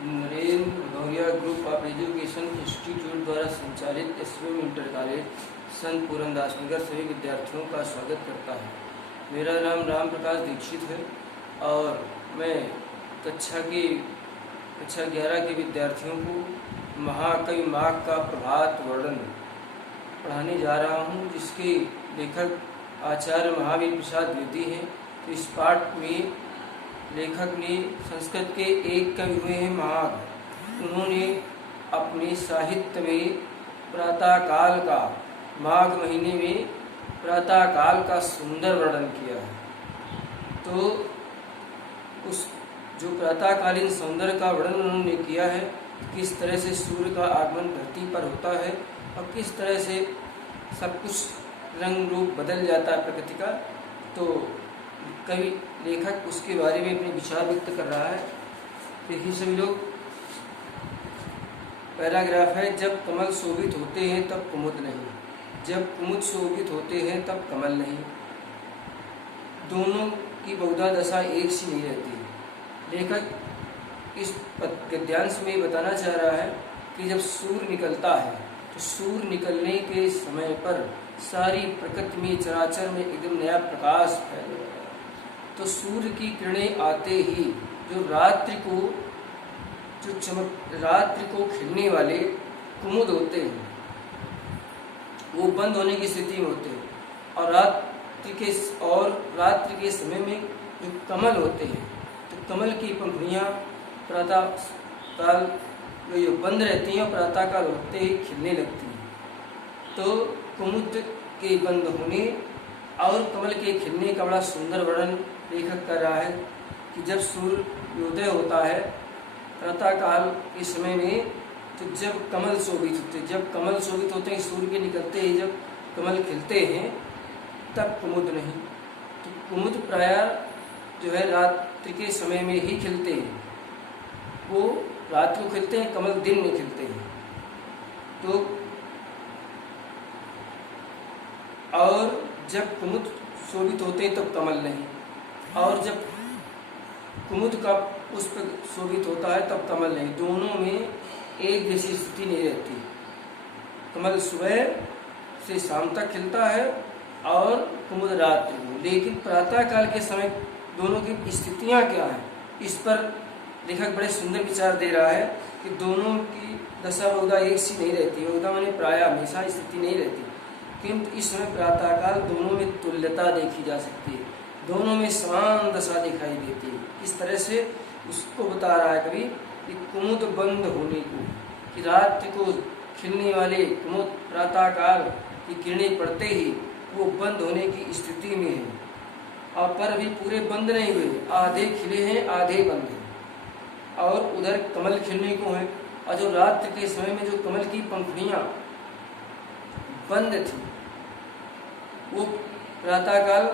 Narendra Bhadauria group of education institute द्वारा संचालित SVM inter college संत पूरनदास नगर सभी विद्यार्थियों का स्वागत करता है। मेरा नाम राम प्रकाश दीक्षित है और मैं कक्षा 11 के विद्यार्थियों को महाकवि माघ का प्रभात वर्णन पढ़ाने जा रहा हूँ, जिसके लेखक आचार्य महावीर प्रसाद द्विवेदी हैं। तो इस पाठ में लेखक ने संस्कृत के एक कवि हुए हैं माघ। उन्होंने अपने साहित्य में प्रातःकाल का, माघ महीने में प्रातःकाल का सुंदर वर्णन किया है। तो उस जो प्रातःकालीन सौंदर्य का वर्णन उन्होंने किया है, किस तरह से सूर्य का आगमन धरती पर होता है और किस तरह से सब कुछ रंग रूप बदल जाता है प्रकृति का, तो कवि लेखक उसके बारे में अपने विचार व्यक्त कर रहा है। देखिए सभी लोग, पैराग्राफ है, जब कमल शोभित होते हैं तब कुमुद नहीं, जब कुमुद शोभित होते हैं तब कमल नहीं। दोनों की बहुधा दशा एक सी नहीं रहती। लेखक इस गद्यांश में बताना चाह रहा है कि जब सूर्य निकलता है तो सूर्य निकलने के समय पर सारी प्रकृति में, चराचर में एकदम नया प्रकाश फैल रहा है। तो सूर्य की किरणें आते ही जो रात्रि को खिलने वाले कुमुद होते हैं वो बंद होने की स्थिति में होते हैं, और रात्रि के समय में जो कमल होते हैं तो कमल की पंखुड़ियाँ प्रातःकाल जो बंद रहती हैं और प्रातःकाल होते ही खिलने लगती हैं। तो कुमुद के बंद होने और कमल के खिलने का बड़ा सुंदर वर्णन लेखक कर रहा है कि जब सूर्योदय होता है प्रातःकाल के समय में, तो जब कमल शोभित होते हैं, सूर्य के निकलते ही जब कमल खिलते हैं तब कुमुद नहीं। तो कुमुद प्रायः जो है रात्रि के समय में ही खिलते हैं, वो रात को खिलते हैं, कमल दिन में खिलते हैं। तो और जब कुमुद शोभित होते हैं तब कमल नहीं, और जब कुमुद का पुष्प शोभित होता है तब कमल नहीं। दोनों में एक जैसी स्थिति नहीं रहती। कमल सुबह से शाम तक खिलता है और कुमुद रात में। लेकिन प्रातःकाल के समय दोनों की स्थितियाँ क्या हैं, इस पर लेखक बड़े सुंदर विचार दे रहा है कि दोनों की दशा बहुधा एक सी नहीं रहती। बहुधा माने प्रायः हमेशा स्थिति नहीं रहती, किंतु इस समय प्रातःकाल दोनों में तुल्यता देखी जा सकती है, दोनों में समान दशा दिखाई देती है। इस तरह से उसको बता रहा है कवि कि कुमुद बंद होने को, कि रात्रि को खिलने वाले कुमुद प्रातःकाल की किरणें पड़ते ही वो बंद होने की स्थिति में है, और पर अभी पूरे बंद नहीं हुए, आधे खिले हैं आधे बंद हैं। और उधर कमल खिलने को है, और जो रात्रि के समय में जो कमल की पंखुड़ियाँ बंद थी वो प्रातःकाल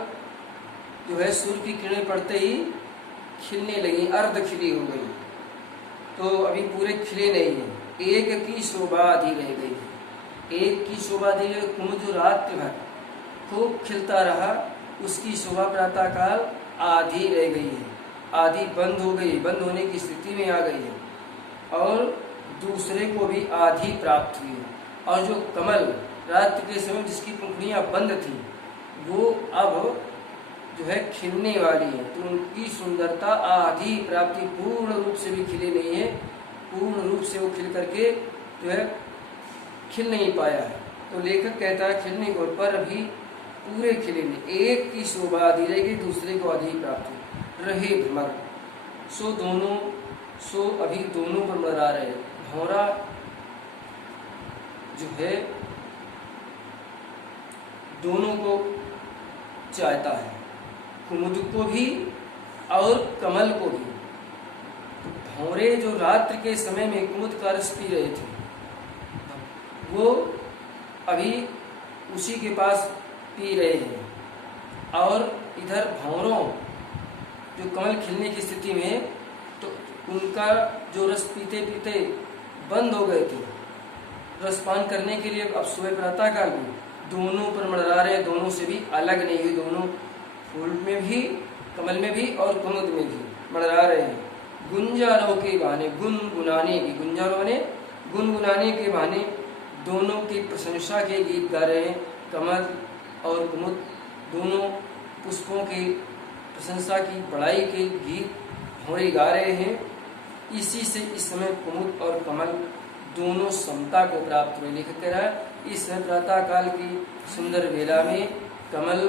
जो है सूर्य की किरणें पड़ते ही खिलने लगी, अर्ध खिली हो गई। तो अभी पूरे खिले नहीं है, एक की शोभा आधी रह गई। एक की शोभा दी गई, कुमुद जो रात्रि भर खूब खिलता रहा, उसकी शोभा प्रातःकाल आधी रह गई है, आधी बंद हो गई, बंद होने की स्थिति में आ गई है, और दूसरे को भी आधी प्राप्त हुई है। और जो कमल रात्रि के समय जिसकी पंखुड़ियाँ बंद थी वो अब जो है खिलने वाली है, तो उनकी सुंदरता आधी प्राप्ति, पूर्ण रूप से भी खिले नहीं है, पूर्ण रूप से वो खिल करके जो है खिल नहीं पाया है। तो लेखक कहता है खिलने को पर अभी पूरे खिले नहीं, एक की शोभा आधी रहेगी, दूसरे को आधी प्राप्ति रहे भ्रमर। सो अभी दोनों पर मरा रहे। भौरा जो है दोनों को चाहता है, कुमुद को भी और कमल को भी। भौरे जो रात्रि के समय में कुमुद का रस पी रहे थे, वो अभी उसी के पास पी रहे हैं, और इधर भौरों जो कमल खिलने की स्थिति में, तो उनका जो रस पीते पीते बंद हो गए थे रसपान करने के लिए। अब सुबह प्रातःकाल में दोनों पर मंडरा रहे, दोनों से भी अलग नहीं हुई, दोनों फूल में भी, कमल में भी और कुमुद में भी मंडरा रहे हैं। गुंजारों के बहाने, गुनगुनाने की, गुंजारों ने गुनगुनाने के बहाने दोनों की प्रशंसा के गीत गा रहे हैं। कमल और कुमुद दोनों पुष्पों की प्रशंसा की, बड़ाई के गीत भंवरे गा रहे हैं। इसी से इस समय कुमुद और कमल दोनों समता को प्राप्त हुए। लेखक कह रहा है इस प्रातः काल की सुंदर वेला में कमल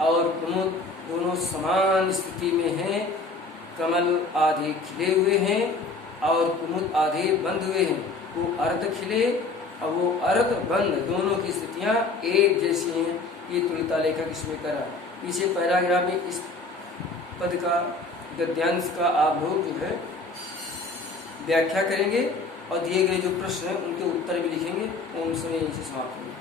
और कुमुद दोनों समान स्थिति में हैं। कमल आधे खिले हुए हैं और कुमुद आधे बंद हुए हैं। वो अर्ध खिले और वो अर्ध बंद, दोनों की स्थितियां एक जैसी हैं। ये तुलता लेखक इसमें करा। पीछे पैराग्राफ में इस पद का गद्यांश का आप लोग जो है व्याख्या करेंगे और दिए गए जो प्रश्न हैं उनके उत्तर भी लिखेंगे। ओम समय से समाप्त होंगे।